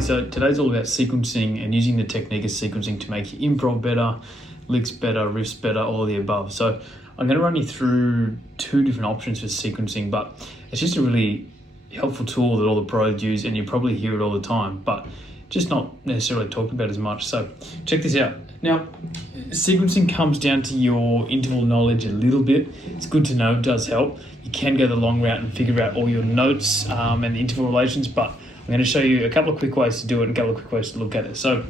everybody, so today's all about sequencing and using the technique of sequencing to make your improv better, licks better, riffs better, all of the above. So I'm going to run you through two different options for sequencing, but it's just a really helpful tool that all the pros use, and you probably hear it all the time, but just not necessarily talked about as much. So check this out. Now, sequencing comes down to your interval knowledge a little bit. It's good to know, it does help. You can go the long route and figure out all your notes and the interval relations, but I'm going to show you a couple of quick ways to do it and a couple of quick ways to look at it. So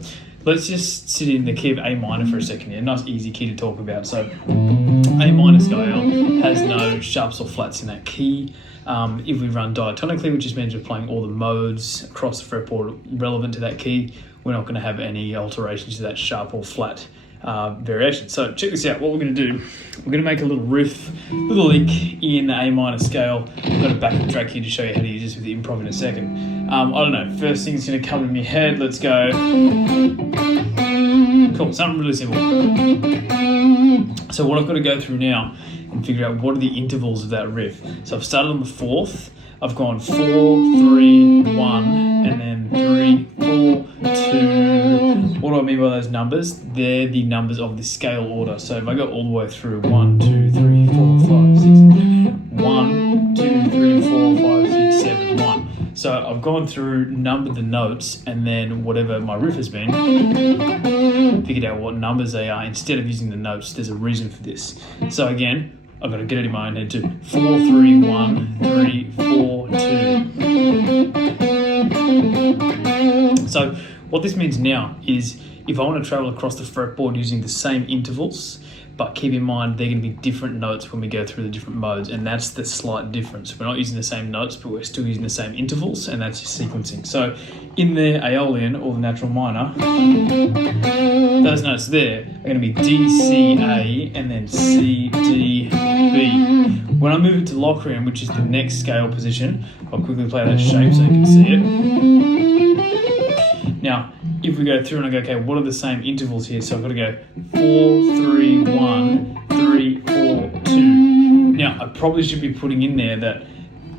let's just sit in the key of A minor for a second here. Nice easy key to talk about. So A minor scale has no sharps or flats in that key. If we run diatonically, which just means we're playing all the modes across the fretboard relevant to that key, we're not going to have any alterations to that sharp or flat variation. So check this out. What we're going to do, we're going to make a little riff, little lick in the A minor scale. I've got a backup track here to show you how to use this with the improv in a second. I don't know, first thing that's going to come in my head, let's go. Cool, something really simple. So what I've got to go through now and figure out what are the intervals of that riff. So I've started on the fourth, I've gone 4, 3, 1, and then 3, 4, 2. What do I mean by those numbers? They're the numbers of the scale order. So if I go all the way through 1, 2, 3, 4, 5, 6, 1, 2, 3, 4, 5, 6, 7, 1. So I've gone through, numbered the notes, and then whatever my riff has been, figured out what numbers they are. Instead of using the notes, there's a reason for this. So again, I've got to get it in my own head too. 4, 3, 1, 3, 4, 2. So what this means now is if I want to travel across the fretboard using the same intervals, but keep in mind they're going to be different notes when we go through the different modes, and that's the slight difference. We're not using the same notes, but we're still using the same intervals, and that's your sequencing. So in the Aeolian, or the natural minor, those notes there are going to be D, C, A, and then C, D, B. When I move it to Locrian, which is the next scale position, I'll quickly play that shape so you can see it. Now, if we go through and I go, okay, what are the same intervals here? So I've got to go 4, 3, 1, 3, 4, 2. Now, I probably should be putting in there that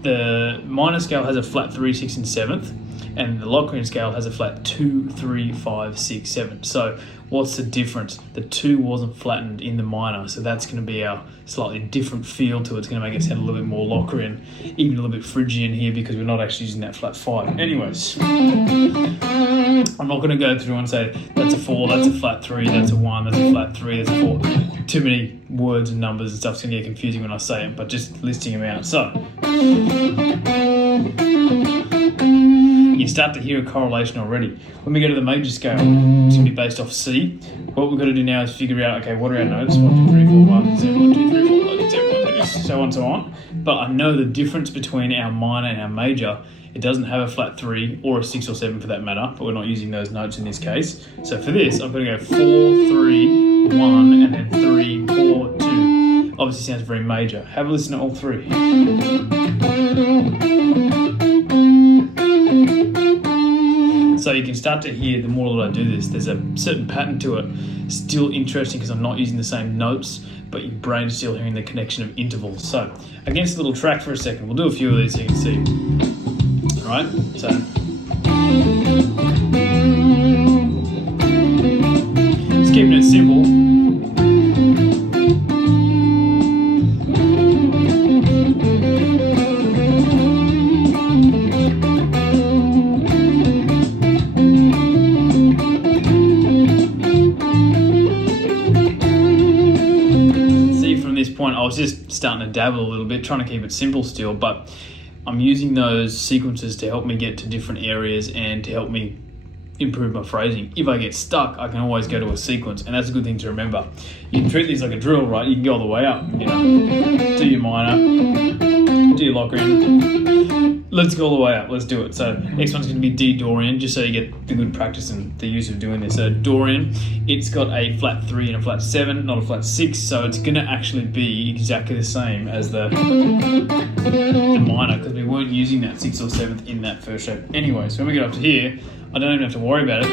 the minor scale has a flat 3, 6, and 7th, and the Locrian scale has a flat 2, 3, 5, 6, 7. So what's the difference? The 2 wasn't flattened in the minor, so that's going to be our slightly different feel to it. It's going to make it sound a little bit more Locrian, even a little bit Phrygian here, because we're not actually using that flat 5. Anyways, I'm not going to go through and say that's a 4, that's a flat 3, that's a 1, that's a flat 3, that's a 4. Too many words and numbers and stuff's going to get confusing when I say it, but just listing them out. So you start to hear a correlation already. When we go to the major scale, it's going to be based off C. What we've got to do now is figure out, okay, what are our notes? 1, 2, 3, 4, 5, 6, 7, 1, 2, 3, 4, 5, 6, 7, 1, 2, so on, so on. But I know the difference between our minor and our major. It doesn't have a flat 3 or a 6 or 7 for that matter, but we're not using those notes in this case. So for this, I've got to go 4, 3, 1, and then 3, 4, 2. Obviously sounds very major. Have a listen to all three. So you can start to hear, the more that I do this, there's a certain pattern to it. Still interesting because I'm not using the same notes, but your brain is still hearing the connection of intervals. So against the little track for a second, we'll do a few of these so you can see. All right, so just keeping it simple. I was just starting to dabble a little bit, trying to keep it simple still, but I'm using those sequences to help me get to different areas and to help me improve my phrasing. If I get stuck, I can always go to a sequence, and that's a good thing to remember. You can treat these like a drill, right? You can go all the way up, you know, do your minor, do your Locrian. Let's go all the way up, let's do it. So next one's going to be D Dorian, just so you get the good practice and the use of doing this. So Dorian, it's got a flat 3 and a flat 7, not a flat 6, so it's going to actually be exactly the same as the minor, because we weren't using that 6th or 7th in that first shape. Anyway, so when we get up to here, I don't even have to worry about it.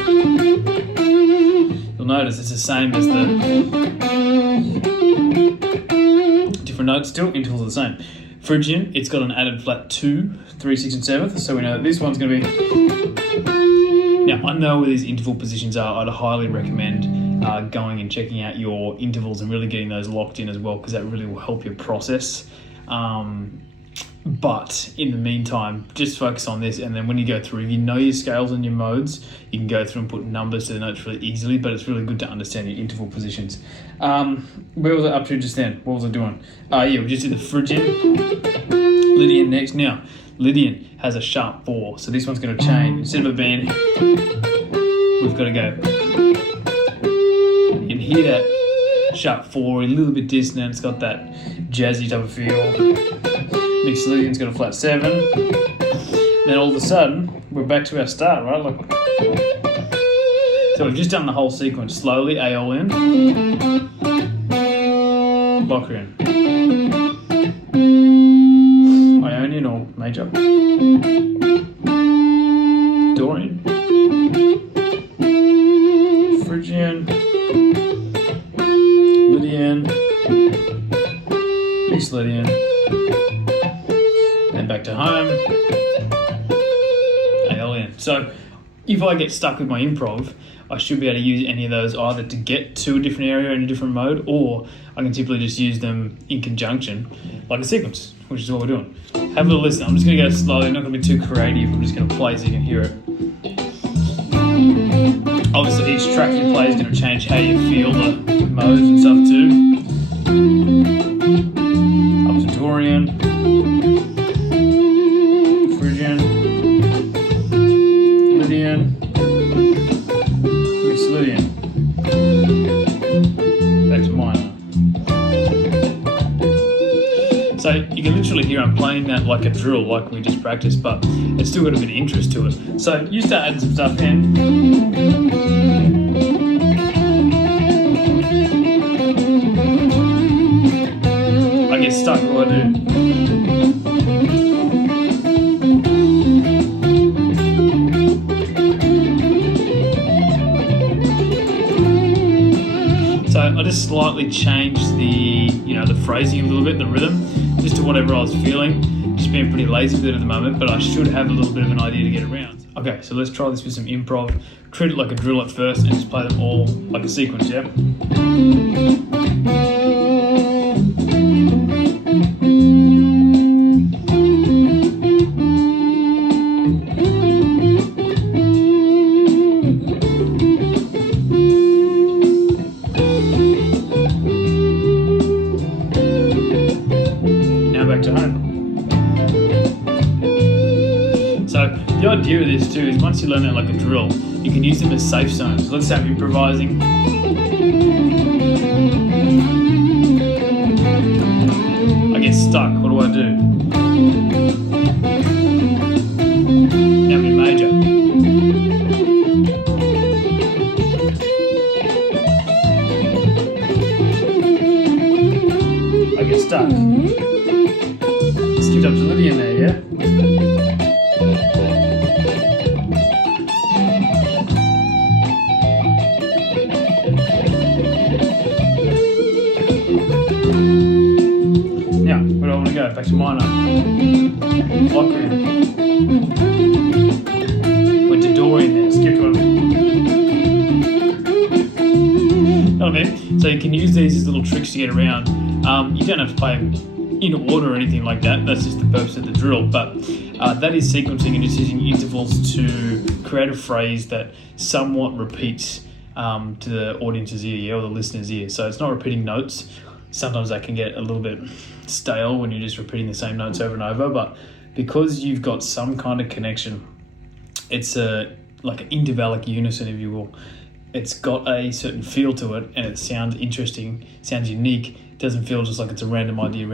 You'll notice it's the same as the different notes, still intervals are the same. Phrygian, it's got an added flat 2, 3, 6, and 7th, so we know that this one's going to be Now, I know where these interval positions are. I'd highly recommend going and checking out your intervals and really getting those locked in as well, because that really will help your process. But in the meantime, just focus on this, and then when you go through, if you know your scales and your modes, you can go through and put numbers to the notes really easily, but it's really good to understand your interval positions. Where was I up to just then? What was I doing? Yeah, we just did the Phrygian. Lydian next. Now, Lydian has a sharp 4, so this one's going to change. Instead of a bend, we've got to go. You can hear that sharp 4, a little bit dissonant. It's got that jazzy type of feel. Mixed Lydian's got a flat 7. Then all of a sudden, we're back to our start, right? Look. So we've just done the whole sequence slowly. A all in, blocker in, Ionian or major, Dorian, Phrygian, Lydian, mixed Lydian, then back to home, AL in. So if I get stuck with my improv, I should be able to use any of those either to get to a different area in a different mode, or I can simply just use them in conjunction, like a sequence, which is what we're doing. Have a little listen. I'm just going to go slowly. I'm not going to be too creative. I'm just going to play so you can hear it. Obviously, each track you play is going to change how you feel the modes and stuff too. Up to Dorian, Phrygian, Lydian, mixed Lydian, back to minor. So you can literally hear I'm playing that like a drill, like we just practiced, but it's still got a bit of interest to it. So you start adding some stuff in. I get stuck, what do I do? So I just slightly changed the phrasing a little bit, the rhythm, just to whatever I was feeling. Just being pretty lazy with it at the moment, but I should have a little bit of an idea to get around. Okay, so let's try this with some improv. Treat it like a drill at first and just play them all like a sequence, yeah? Back to home. So the idea of this too is once you learn that like a drill, you can use them as safe zones. So let's say I'm improvising. I get stuck, what do I do? Now I'm in major. I get stuck. Skipped up to Lydian there, yeah? Now, where do I want to go? Back to minor. Blocker in. Went to Dorian there, skipped one. Know what I mean? So you can use these as little tricks to get around. You don't have to play in order or anything like that. That's just the purpose of the drill. But that is sequencing and just using intervals to create a phrase that somewhat repeats to the audience's ear, yeah, or the listener's ear. So it's not repeating notes. Sometimes that can get a little bit stale when you're just repeating the same notes over and over. But because you've got some kind of connection, it's like an intervallic unison, if you will. It's got a certain feel to it, and it sounds interesting, sounds unique. It doesn't feel just like it's a random idea.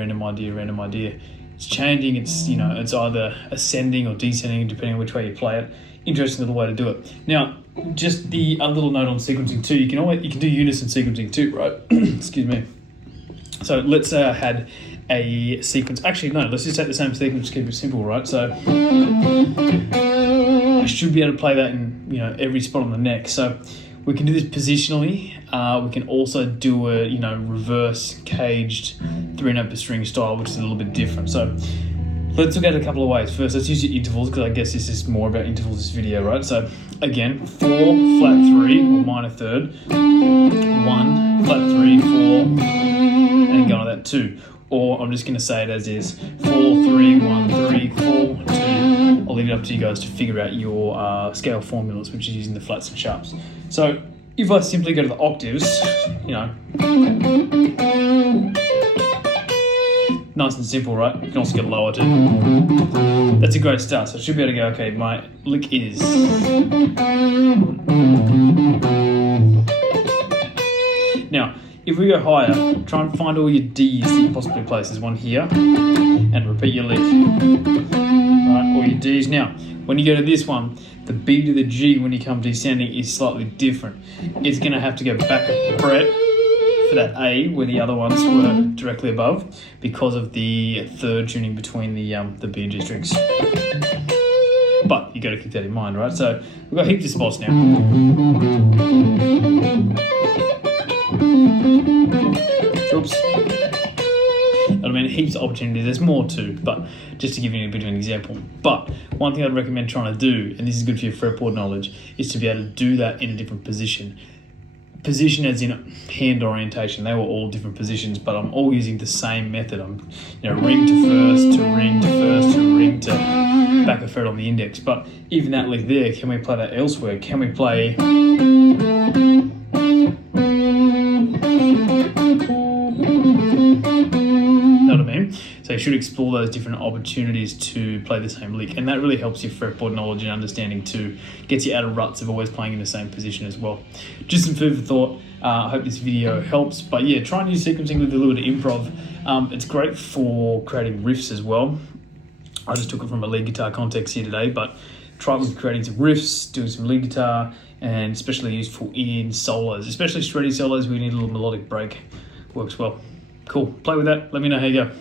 It's changing. It's it's either ascending or descending depending on which way you play it. Interesting little way to do it. Now, just a little note on sequencing too. You can do unison sequencing too, right? Excuse me. So let's say I had a sequence. Actually, no. Let's just take the same sequence. Keep it simple, right? So I should be able to play that in every spot on the neck. So we can do this positionally. We can also do a reverse caged 3-note per string style, which is a little bit different. So let's look at it a couple of ways. First, let's use your intervals, because I guess this is more about intervals, this video, right? So again, 4, flat 3, or minor third, 1, flat 3, 4, and go on to that 2. Or I'm just going to say it as is, 4, 3, 1, 3, 4, 2. I'll leave it up to you guys to figure out your scale formulas, which is using the flats and sharps. So if I simply go to the octaves, you know, nice and simple, right? You can also get lower too. That's a great start. So I should be able to go, okay, my lick is. Now, if we go higher, try and find all your Ds that you possibly place. There's one here, and repeat your lick. Right, all your Ds. Now, when you go to this one, the B to the G when you come descending is slightly different. It's going to have to go back a fret for that A, where the other ones were directly above, because of the third tuning between the B and G strings. But you got to keep that in mind, right? So we've got heaps of spots now. Oops. I mean, heaps of opportunities. There's more too, but just to give you a bit of an example. But one thing I'd recommend trying to do, and this is good for your fretboard knowledge, is to be able to do that in a different position. Position as in hand orientation. They were all different positions, but I'm all using the same method. I'm, ring to first, to ring to first, to ring to back a fret on the index. But even that lick there, can we play that elsewhere? Can we play? Know what I mean? So you should explore those different opportunities to play the same lick, and that really helps your fretboard knowledge and understanding too. Gets you out of ruts of always playing in the same position as well. Just some food for thought. I hope this video helps, but yeah, try and use sequencing with a little bit of improv. It's great for creating riffs as well. I just took it from a lead guitar context here today, but try it with creating some riffs, doing some lead guitar, and especially useful in solos, especially shreddy solos where you need a little melodic break. Works well. Cool. Play with that. Let me know how you go.